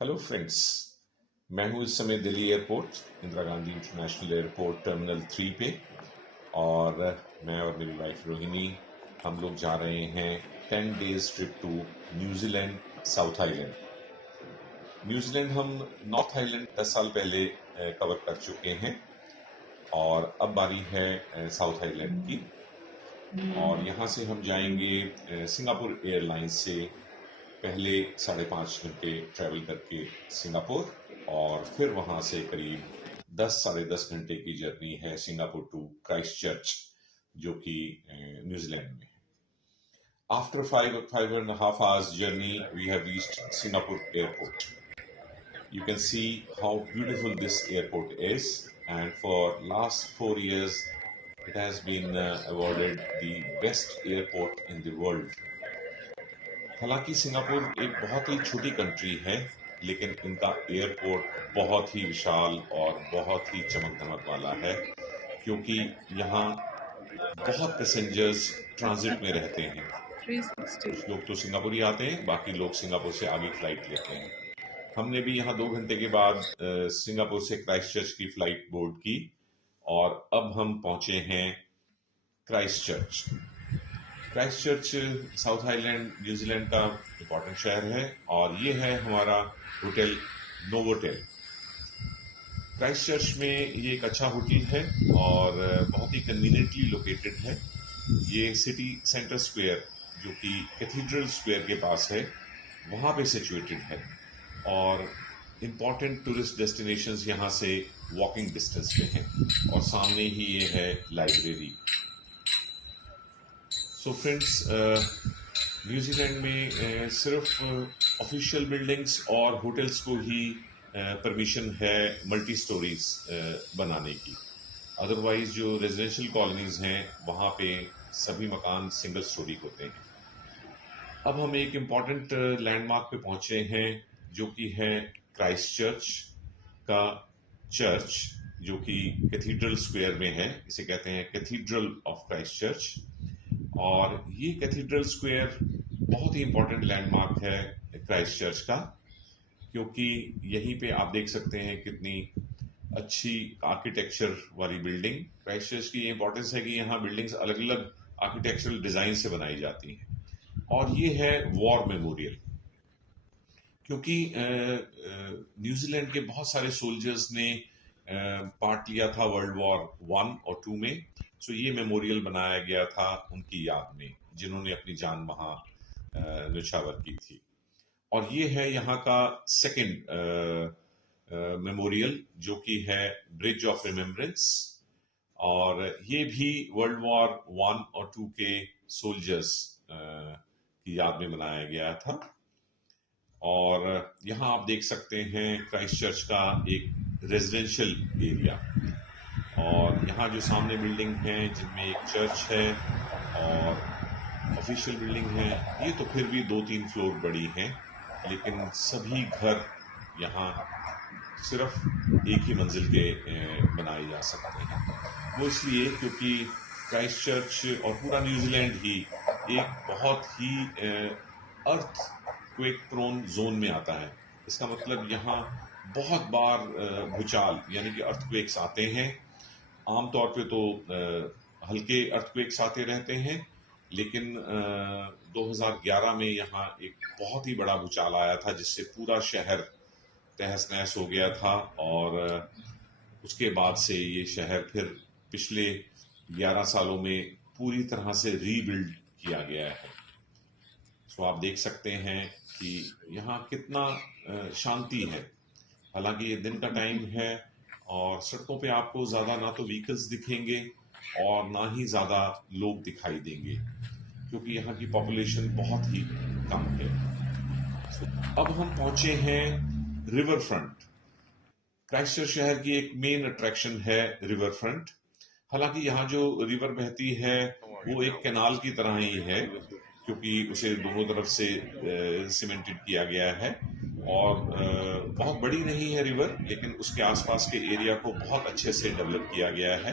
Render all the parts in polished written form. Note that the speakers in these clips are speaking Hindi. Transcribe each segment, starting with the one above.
Hello friends. मैं हूँ इस समय Delhi airport, Indira Gandhi international airport terminal 3 पे। और मैं और मेरी वाइफ रोहिणी, हम लोग जा रहे हैं 10 days trip to New Zealand, south island. New Zealand हम नॉर्थ आइलैंड 10 साल पहले कवर कर चुके हैं और अब बारी है साउथ आइलैंड की। और यहाँ से हम जाएंगे सिंगापुर एयरलाइंस से, पहले 5.5 घंटे ट्रैवल करके सिंगापुर, और फिर वहां से करीब 10 साढ़े 10 घंटे की जर्नी है सिंगापुर टू क्राइस्ट चर्च, जो कि न्यूजीलैंड में है। After 5.5 hours journey, we have reached Singapore airport. You can see how beautiful this airport is, and for last 4 years it has been awarded the best airport in the world. हालांकि सिंगापुर एक बहुत ही छोटी कंट्री है, लेकिन इनका एयरपोर्ट बहुत ही विशाल और बहुत ही चमक धमक वाला है, क्योंकि यहाँ बहुत पैसेंजर्स ट्रांजिट में रहते हैं। कुछ लोग तो सिंगापुर ही आते हैं, बाकी लोग सिंगापुर से आगे फ्लाइट लेते हैं। हमने भी यहाँ 2 घंटे के बाद सिंगापुर से क्राइस्ट चर्च की फ्लाइट बोर्ड की, और अब हम पहुंचे हैं Christ church. Christ church south island New Zealand का इम्पोर्टेंट शहर है, और ये है हमारा होटल नोवोटेल। क्राइस्ट चर्च में ये एक अच्छा होटल है और बहुत ही कन्वीनियंटली लोकेटेड है। ये सिटी सेंटर स्क्वायर, जो कि कैथीड्रल स्क्वायर के पास है, वहाँ पे सिचुएटेड है, और इम्पॉर्टेंट टूरिस्ट डेस्टिनेशंस यहाँ से वॉकिंग डिस्टेंस पे हैं, और सामने ही ये है लाइब्रेरी। सो फ्रेंड्स, न्यूजीलैंड में सिर्फ ऑफिशियल बिल्डिंग्स और होटल्स को ही परमिशन है मल्टी स्टोरीज बनाने की। अदरवाइज जो रेजिडेंशियल कॉलोनीज हैं, वहाँ पे सभी मकान सिंगल स्टोरी होते हैं। अब हम एक इम्पॉर्टेंट लैंडमार्क पे पहुंचे हैं, जो कि है क्राइस्ट चर्च का चर्च, जो कि कैथीड्रल स्क्वायर में है। इसे कहते हैं कैथीड्रल ऑफ क्राइस्ट चर्च। और ये कैथीड्रल स्क्वायर बहुत ही इंपॉर्टेंट लैंडमार्क है क्राइस्ट चर्च का, क्योंकि यहीं पे आप देख सकते हैं कितनी अच्छी आर्किटेक्चर वाली बिल्डिंग। क्राइस्ट चर्च की ये इंपॉर्टेंस है कि यहाँ बिल्डिंग्स अलग अलग आर्किटेक्चरल डिजाइन से बनाई जाती हैं। और ये है वॉर मेमोरियल, क्योंकि न्यूजीलैंड के बहुत सारे सोल्जर्स ने पार्ट लिया था वर्ल्ड वॉर 1 और 2 में। सो ये मेमोरियल बनाया गया था उनकी याद में, जिन्होंने अपनी जान वहां न्यौछावर की थी। और ये है यहाँ का सेकंड मेमोरियल, जो कि है ब्रिज ऑफ रिमेम्बरेंस, और ये भी वर्ल्ड वॉर 1 और 2 के सोल्जर्स की याद में बनाया गया था। और यहाँ आप देख सकते हैं क्राइस्ट चर्च का एक रेजिडेंशियल एरिया, और यहाँ जो सामने बिल्डिंग है, जिनमें एक चर्च है और ऑफिशियल बिल्डिंग है, ये तो फिर भी 2-3 फ्लोर बड़ी हैं, लेकिन सभी घर यहाँ सिर्फ एक ही मंजिल के बनाए जा सकते हैं। वो इसलिए क्योंकि क्राइस्ट चर्च और पूरा न्यूजीलैंड ही एक बहुत ही अर्थ क्वेक प्रोन जोन में आता है। इसका मतलब यहाँ बहुत बार भूचाल यानी कि अर्थक्वेक्स आते हैं। आमतौर पे तो हल्के अर्थक्वेक्स आते रहते हैं, लेकिन 2011 में यहाँ एक बहुत ही बड़ा भूचाल आया था, जिससे पूरा शहर तहस नहस हो गया था, और उसके बाद से ये शहर फिर पिछले 11 सालों में पूरी तरह से रीबिल्ड किया गया है। सो आप देख सकते हैं कि यहाँ कितना शांति है। हालांकि ये दिन का टाइम है, और सड़कों पे आपको ज़्यादा ना तो व्हीकल्स दिखेंगे और ना ही ज़्यादा लोग दिखाई देंगे, क्योंकि यहाँ की पॉपुलेशन बहुत ही कम है। अब हम पहुंचे हैं रिवर फ्रंट। क्राइस्टचर्च शहर की एक मेन अट्रैक्शन है रिवर फ्रंट। हालांकि यहाँ जो रिवर बहती है वो एक कैनाल की तरह ही है, क्योंकि उसे दोनों तरफ से सीमेंटेड किया गया है, और बहुत बड़ी नहीं है रिवर, लेकिन उसके आसपास के एरिया को बहुत अच्छे से डेवलप किया गया है।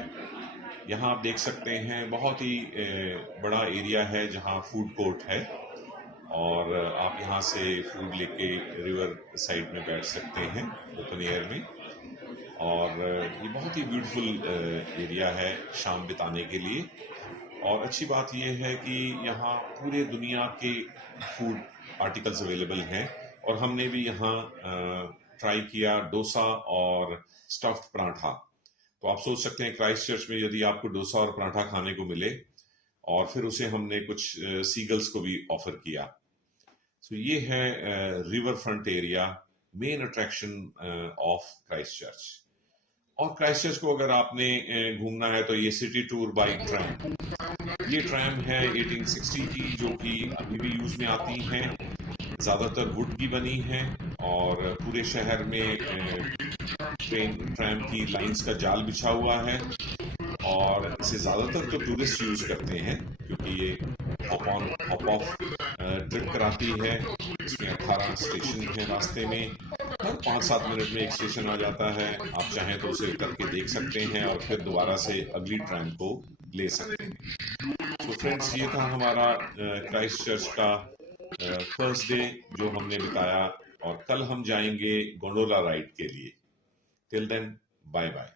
यहाँ आप देख सकते हैं बहुत ही बड़ा एरिया है जहाँ फूड कोर्ट है, और आप यहाँ से फूड लेके रिवर साइड में बैठ सकते हैं ओपन एयर में। और ये बहुत ही ब्यूटीफुल एरिया है शाम बिताने के लिए। और अच्छी बात यह है कि यहाँ पूरे दुनिया के फूड आर्टिकल्स अवेलेबल हैं। और हमने भी यहाँ ट्राई किया डोसा और स्टफ्ड पराठा। तो आप सोच सकते हैं क्राइस्ट चर्च में यदि आपको डोसा और पराठा खाने को मिले, और फिर उसे हमने कुछ सीगल्स को भी ऑफर किया। सो ये है river front area, main attraction of Christ church. और क्राइस्ट चर्च को अगर आपने घूमना है तो ये सिटी टूर बाय ट्रैम, ये ट्रैम है 1860 की, जो कि अभी भी यूज में आती हैं। ज्यादातर वुड की बनी है और पूरे शहर में ट्रैम की लाइंस का जाल बिछा हुआ है। और इसे ज्यादातर तो टूरिस्ट यूज करते हैं क्योंकि ये hop on hop off trip कराती है। इसमें 18 स्टेशन हैं रास्ते में, हर 5-7 मिनट में एक स्टेशन आ जाता है। आप चाहें तो उसे करके देख सकते हैं और फिर दोबारा से अगली ट्रैम को ले सकते हैं। तो फ्रेंड्स, ये था हमारा क्राइस्ट चर्च का फर्स्ट डे जो हमने बिताया। और कल हम जाएंगे गोंडोला राइड के लिए। Till then, bye bye.